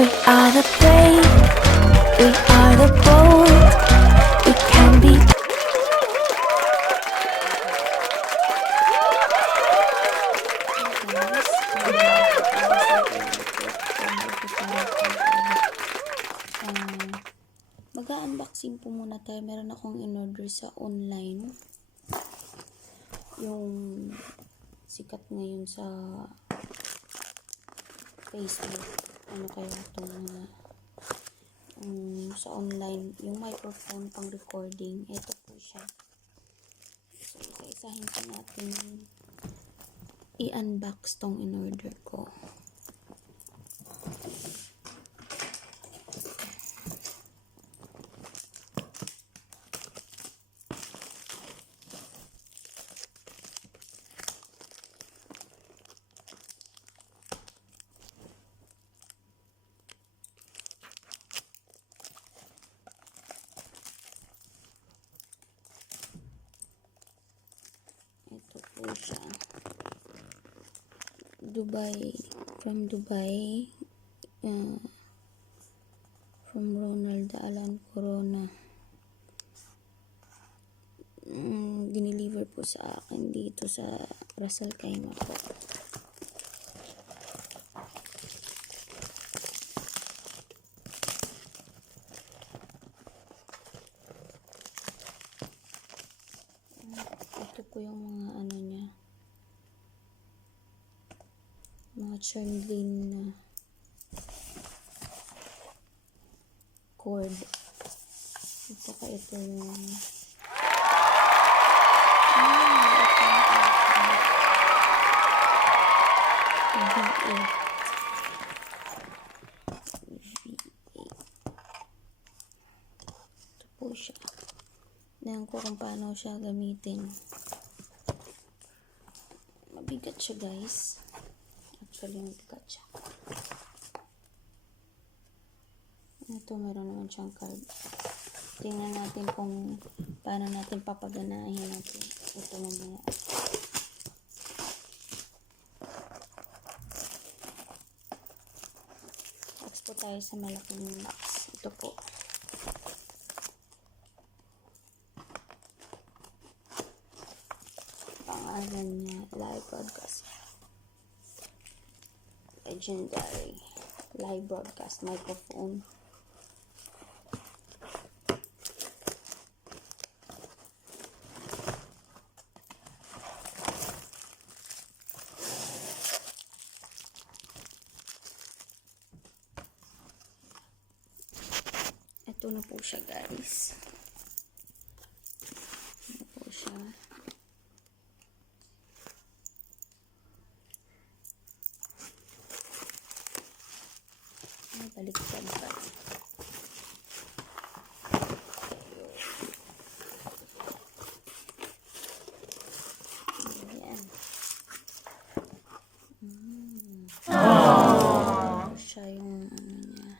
We are the brave, we are the bold, we can be. Mag-unboxing po muna tayo. Meron akong in-order sa online. Yung sikat ngayon sa Facebook. Ano kaya itong sa online. Yung microphone pang recording. Ito po siya. So, isa-isahin po natin i-unbox tong in-order ko. Ito po siya. From Dubai. From Ronald Alan Corona. Dineliver po sa akin dito sa Ras Al Khaimah po. Ito po yung mga ano niya. Mga churn-green na cord. Ito ka ito yung V8. Ito po siya. Tingnan ko kung paano siya gamitin. Mabigat siya, guys. Actually, mabigat siya. Ito, meron naman siyang card. Tingnan natin kung paano natin papaganahin natin ito mamaya. Box po tayo sa malaking box. Ito po. Pangalan niya, live broadcast. Legendary live broadcast microphone. Ito na po siya, guys. Ito po siya. Ay, baliktad pa. Ayan. Ito siya yung ano niya.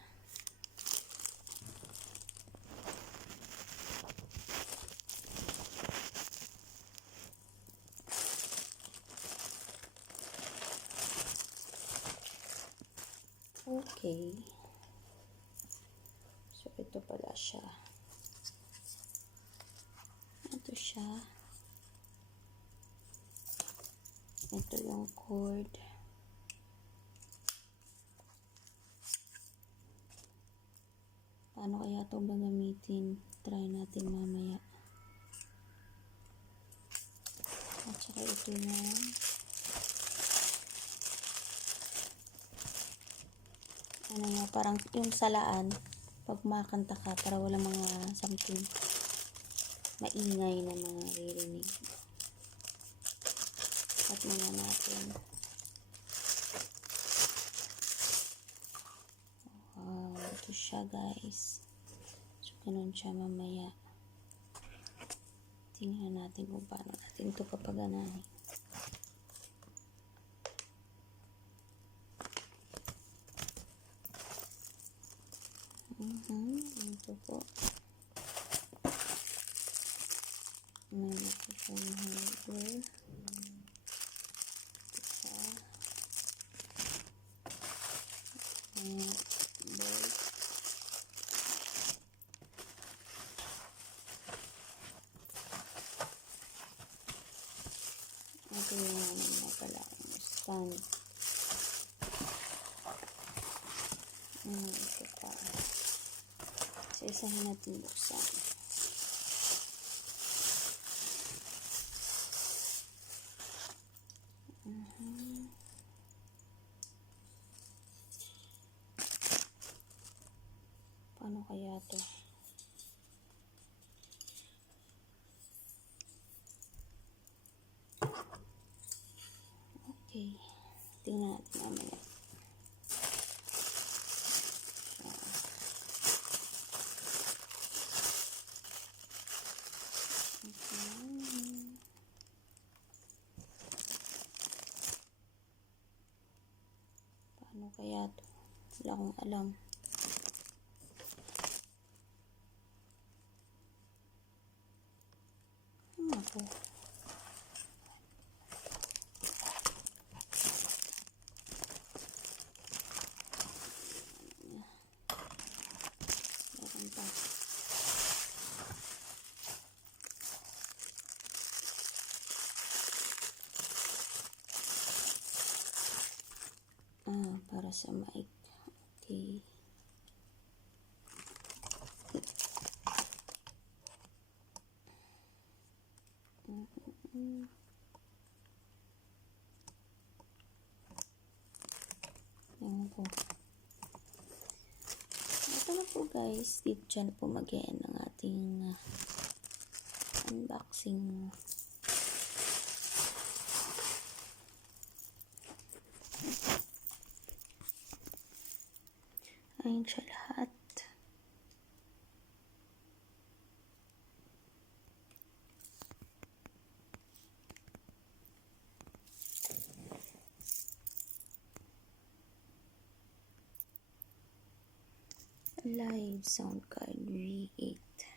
Okay. So, ito pala siya. Ito siya. Ito yung cord. Paano kaya ito ba gamitin? Try natin mamaya. At saka ito yung ano nga, parang yung salaan pag makanta ka para wala mga something maingay na mga ririnig. At muna natin. Wow, ito siya, guys. So, ganun siya mamaya. Tingnan natin kung paano natin ito papaganahin. Ito po. May microphone holder. buksan. Ito pa. So, isahin natin buksan. Paano kaya to? Okay. Tingnan natin mamaya. Paano kaya to? Wala akong alam. Ako. Meron pa. Para sa mic. Okay. Ayan po. Ito na po guys. Dito na po mag-end ang ating unboxing. Ayun siya lahat. Live sound card V8.